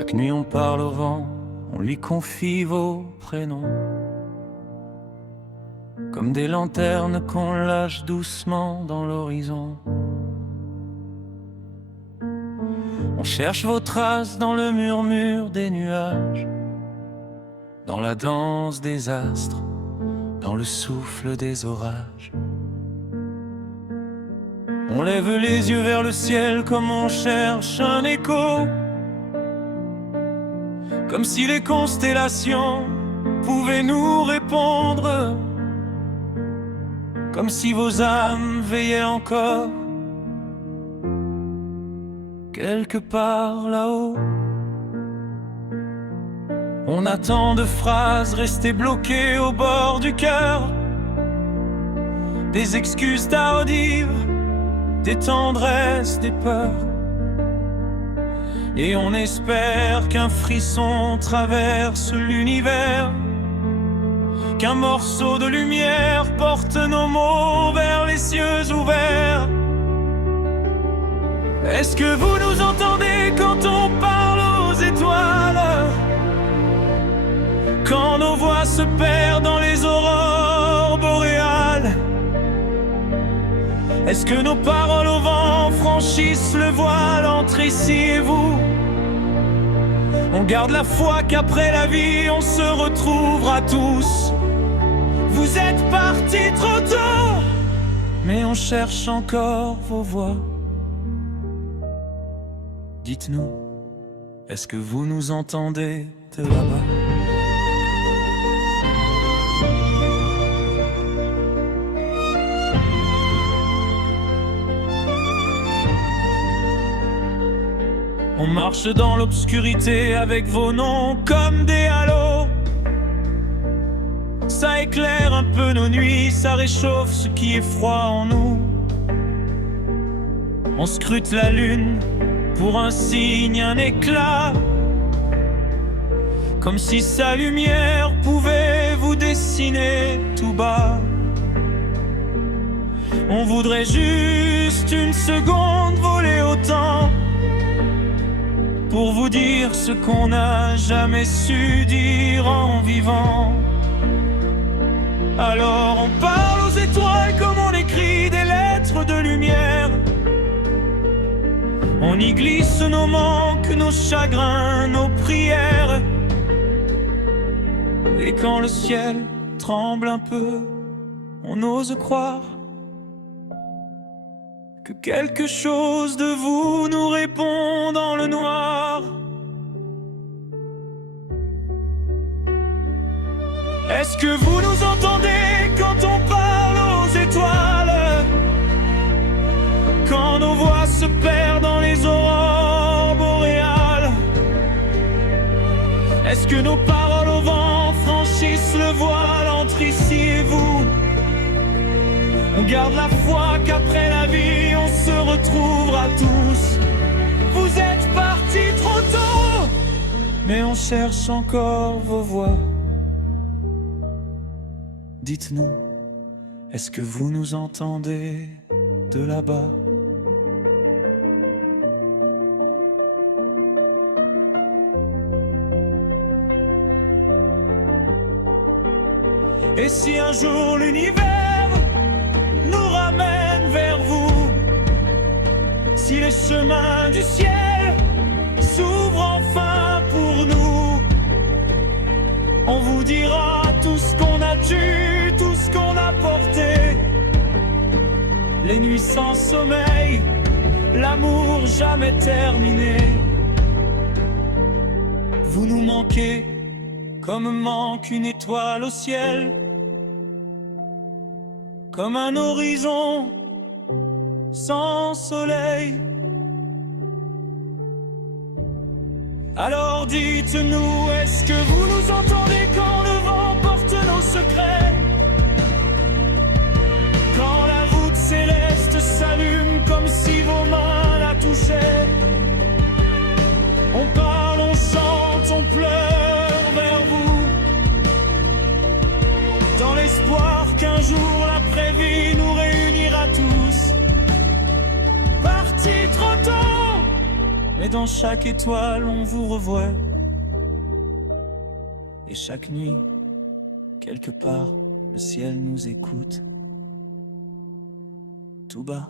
Chaque nuit on parle au vent, on lui confie vos prénoms, comme des lanternes qu'on lâche doucement dans l'horizon. On cherche vos traces dans le murmure des nuages, dans la danse des astres, dans le souffle des orages. On lève les yeux vers le ciel comme on cherche un écho, comme si les constellations pouvaient nous répondre, comme si vos âmes veillaient encore quelque part là-haut. On attend de phrases restées bloquées au bord du cœur, des excuses tardives, des tendresses, des peurs. Et on espère qu'un frisson traverse l'univers, qu'un morceau de lumière porte nos mots vers les cieux ouverts. Est-ce que vous nous entendez quand on parle aux étoiles, quand nos voix se perdent dans les aurores boréales? Est-ce que nos paroles au vent franchissent le voile entre ici et vous? On garde la foi qu'après la vie on se retrouvera tous. Vous êtes partis trop tôt, mais on cherche encore vos voix. Dites-nous, est-ce que vous nous entendez de là-bas? On marche dans l'obscurité avec vos noms comme des halos. Ça éclaire un peu nos nuits, ça réchauffe ce qui est froid en nous. On scrute la lune pour un signe, un éclat, comme si sa lumière pouvait vous dessiner tout bas. On voudrait juste une seconde voler au temps pour vous dire ce qu'on n'a jamais su dire en vivant. Alors on parle aux étoiles comme on écrit des lettres de lumière. On y glisse nos manques, nos chagrins, nos prières. Et quand le ciel tremble un peu, on ose croire que quelque chose de vous nous répond dans le noir. Est-ce que vous nous entendez quand on parle aux étoiles, quand nos voix se perdent dans les aurores boréales? Est-ce que nos paroles au vent franchissent le voile entre ici et vous? On garde la foi qu'après la vie on se retrouvera tous. Vous êtes partis trop tôt, mais on cherche encore vos voix. Dites-nous, est-ce que vous nous entendez de là-bas? Et si un jour l'univers nous ramène vers vous, si les chemins du ciel s'ouvrent enfin pour nous, on vous dira tout ce qu'on a dû, tout ce qu'on a porté. Les nuits sans sommeil, l'amour jamais terminé. Vous nous manquez comme manque une étoile au ciel, comme un horizon sans soleil. Alors dites-nous, est-ce que vous nous entendez quand le vent porte nos secrets, quand la voûte céleste s'allume comme si vos mains la touchaient? On parle, on chante, on pleure vers vous, dans l'espoir qu'un jour l'après-vie nous réunira tous. Partis trop tôt, Mais dans chaque étoile on vous revoit. Et chaque nuit, quelque part, le ciel nous écoute. Tout bas,